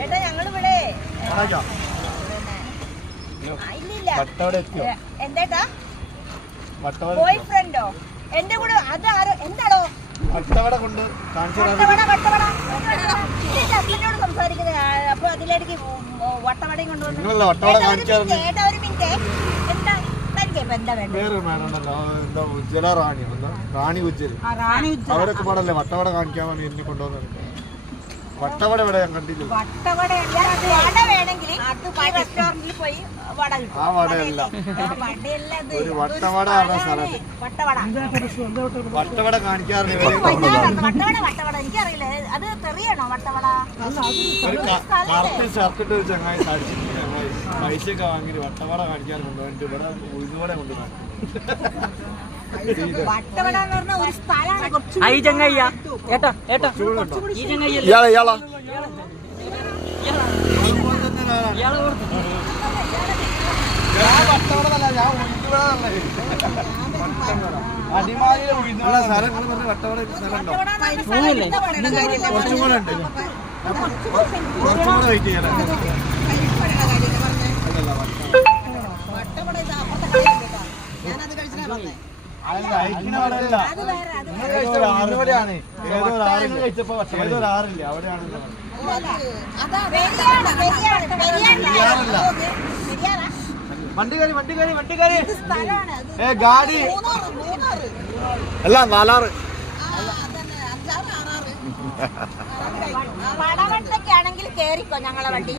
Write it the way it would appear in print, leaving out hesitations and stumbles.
ഏട്ടാ ഞങ്ങളിവിടെ ഇല്ലില്ല. എന്തേട്ടാ ബോയ് ഫ്രണ്ടോ എന്റെ കൂടെ? അതാരോ എന്താണോ ഹസ്ബൻഡോട് സംസാരിക്കുന്നത്? അപ്പൊ അതിലേക്ക് വട്ടവടയും കൊണ്ടുവന്നു. ഏട്ടാ ഒരു മിനിറ്റ്, എന്താ എന്താ റാണി ഉജ്ജൽ അവരൊക്കെ പാടല്ലേ വട്ടവട കാണിക്കാൻ വേണ്ടി എന്നെ കൊണ്ടുവന്നത്. വട്ടവട ഇവിടെ ഞാൻ കണ്ടില്ല. വട വേണമെങ്കിൽ റെസ്റ്റോറന്റിൽ പോയി വട കിട്ടും. ആ വടയല്ല, ഒരു വട്ടവട പറഞ്ഞ സ്ഥലത്ത് വട്ടവട കാണിക്കാറുണ്ട്. വട്ടവട എനിക്കറിയില്ല, അത് തെറിയണോ വട്ടവട? ഒരു കറുത്ത ഷർട്ടിട്ട് ഒരു ചങ്ങായി അടിച്ചിട്ട് ചങ്ങായി പൈസയൊക്കെ വാങ്ങി വട്ടവട കാണിക്കാൻ കൊണ്ടുപോയിട്ട് ഇവിടെ ഉഴുന്നുവട കൊണ്ടുപോകാൻ. വട്ടവട എന്ന് പറഞ്ഞ ഒരു സ്ഥലമാണ്. ഇയാളാ അടിമാലിയിലെ ഉഴുന്നുവട സ്ഥലം പറഞ്ഞ വട്ടവട സ്ഥലമുണ്ടോ? കുറച്ചും കൂടെ ഉണ്ട്, കുറച്ചും കൂടെ വെയിറ്റ് ചെയ്യണം. ആറില്ല അവിടെയാണ് വണ്ടിക്കാരി ഗാഡി അല്ല 4-6 പടവട്ടൊക്കെയാണെങ്കിൽ കേറിക്കോ ഞങ്ങളെ വണ്ടി.